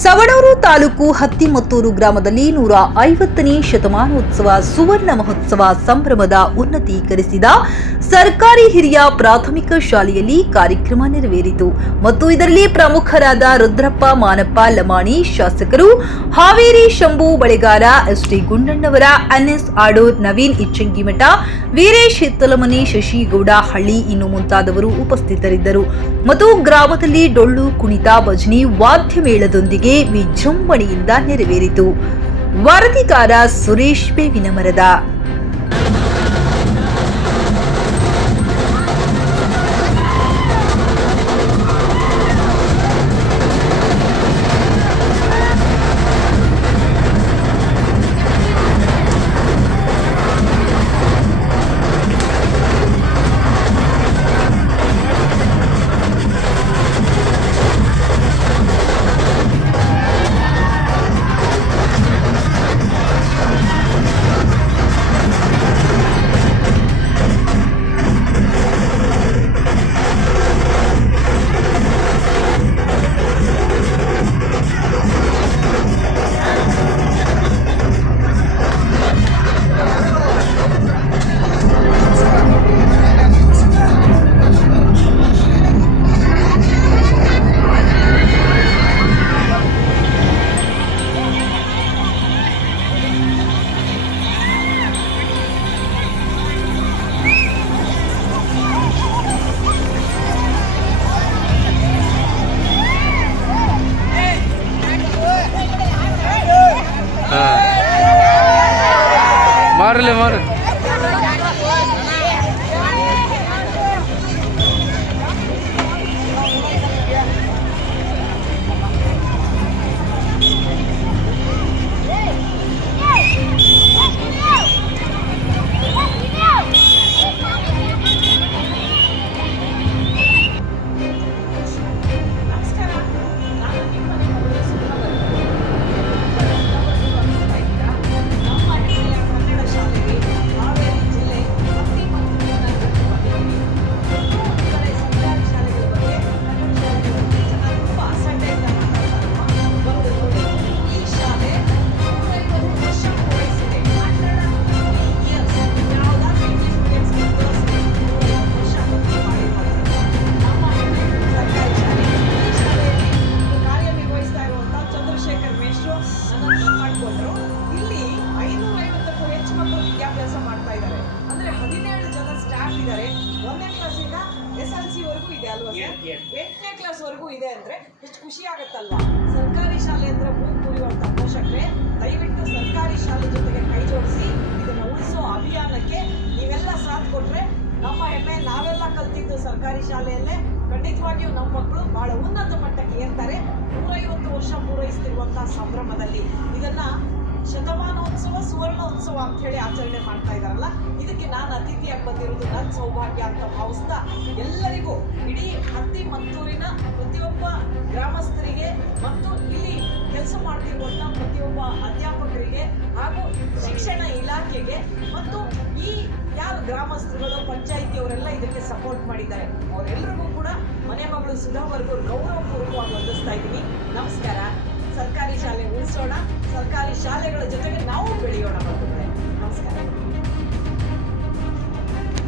ಸವಣೂರು ತಾಲೂಕು ಹತ್ತಿಮತ್ತೂರು ಗ್ರಾಮದಲ್ಲಿ 150ನೇ ಶತಮಾನೋತ್ಸವ ಸುವರ್ಣ ಮಹೋತ್ಸವ ಸಂಭ್ರಮದ ಉನ್ನತೀಕರಿಸಿದ ಸರ್ಕಾರಿ ಹಿರಿಯ ಪ್ರಾಥಮಿಕ ಶಾಲೆಯಲ್ಲಿ ಕಾರ್ಯಕ್ರಮ ನೆರವೇರಿತು ಮತ್ತು ಇದರಲ್ಲಿ ಪ್ರಮುಖರಾದ ರುದ್ರಪ್ಪ ಮಾನಪ್ಪ ಲಮಾಣಿ, ಶಾಸಕರು ಹಾವೇರಿ ಶಂಭು ಬಳೆಗಾರ, ಎಸ್ಟಿ ಗುಂಡಣ್ಣವರ, ಎನ್ಎಸ್ ಆಡೂರ್, ನವೀನ್ ಇಚ್ಚಂಗಿಮಠ, ವೀರೇಶ್ ಹಿತ್ತಲಮನಿ, ಶಶಿಗೌಡ ಹಳ್ಳಿ ಇನ್ನು ಮುಂತಾದವರು ಉಪಸ್ಥಿತರಿದ್ದರು ಮತ್ತು ಗ್ರಾಮದಲ್ಲಿ ಡೊಳ್ಳು ಕುಣಿತ, ಭಜನಿ, ವಾದ್ಯ ಮೇಳದೊಂದಿಗೆ ವಿಜೃಂಭಣೆಯಿಂದ ನೆರವೇರಿತು. ವರದಿಗಾರ ಸುರೇಶ್ ಬೇವಿನಮರದ. मार ಎಂಟನೇ ಕ್ಲಾಸ್ ವರೆಗೂ ಇದೆ ಅಂದ್ರೆ ಎಷ್ಟು ಖುಷಿ ಆಗುತ್ತಲ್ವಾ. ಸರ್ಕಾರಿ ಶಾಲೆ ಅಂದ್ರೆ ಮೂಗು ಮುರಿಯುವಂತ ಪೋಷಕರೇ, ದಯವಿಟ್ಟು ಸರ್ಕಾರಿ ಶಾಲೆ ಜೊತೆಗೆ ಕೈ ಜೋಡಿಸಿ ಇದನ್ನ ಉಳಿಸೋ ಅಭಿಯಾನಕ್ಕೆ ನೀವೆಲ್ಲ ಸಾಥ್ ಕೊಟ್ರೆ ನಮ್ಮ ಹೆಮ್ಮೆ. ನಾವೆಲ್ಲ ಕಲ್ತಿದ್ದು ಸರ್ಕಾರಿ ಶಾಲೆಯಲ್ಲೇ. ಖಂಡಿತವಾಗಿಯೂ ನಮ್ಮ ಮಕ್ಕಳು ಬಹಳ ಉನ್ನತ ಮಟ್ಟಕ್ಕೆ ಏರ್ತಾರೆ. 150 ವರ್ಷ ಪೂರೈಸ್ತಿರುವಂತಹ ಸಂಭ್ರಮದಲ್ಲಿ ಇದನ್ನ ಶತಮಾನೋತ್ಸವ ಸುವರ್ಣೋತ್ಸವ ಅಂತ ಹೇಳಿ ಆಚರಣೆ ಮಾಡ್ತಾ ಇದ್ದಾರಲ್ಲ, ಇದಕ್ಕೆ ನಾನು ಅತಿಥಿಯಾಗಿ ಬಂದಿರೋದು ನನ್ನ ಸೌಭಾಗ್ಯ ಅಂತ ಭಾವಿಸ್ತಾ ಎಲ್ಲರಿಗೂ, ಇಡೀ ಹತ್ತಿಮತ್ತೂರಿನ ಪ್ರತಿಯೊಬ್ಬ ಗ್ರಾಮಸ್ಥರಿಗೆ ಮತ್ತು ಇಲ್ಲಿ ಕೆಲಸ ಮಾಡ್ತಿರುವಂತ ಪ್ರತಿಯೊಬ್ಬ ಅಧ್ಯಾಪಕರಿಗೆ ಹಾಗೂ ಶಿಕ್ಷಣ ಇಲಾಖೆಗೆ ಮತ್ತು ಈ ಯಾರು ಗ್ರಾಮಸ್ಥರುಗಳು, ಪಂಚಾಯಿತಿಯವರೆಲ್ಲ ಇದಕ್ಕೆ ಸಪೋರ್ಟ್ ಮಾಡಿದ್ದಾರೆ, ಅವರೆಲ್ಲರಿಗೂ ಕೂಡ ಮನೆ ಮಗಳು ಸುಧಾವರೆಗೂ ಗೌರವಪೂರ್ವಕವಾಗಿ ವಂದಿಸ್ತಾ ಇದ್ದೀನಿ. ನಮಸ್ಕಾರ. ಸರ್ಕಾರಿ ಶಾಲೆ ಉಳಿಸೋಣ, ಸರ್ಕಾರಿ ಶಾಲೆಗಳ ಜೊತೆಗೆ ನಾವು ಬೆಳೆಯೋಣ. ನಮಸ್ಕಾರ.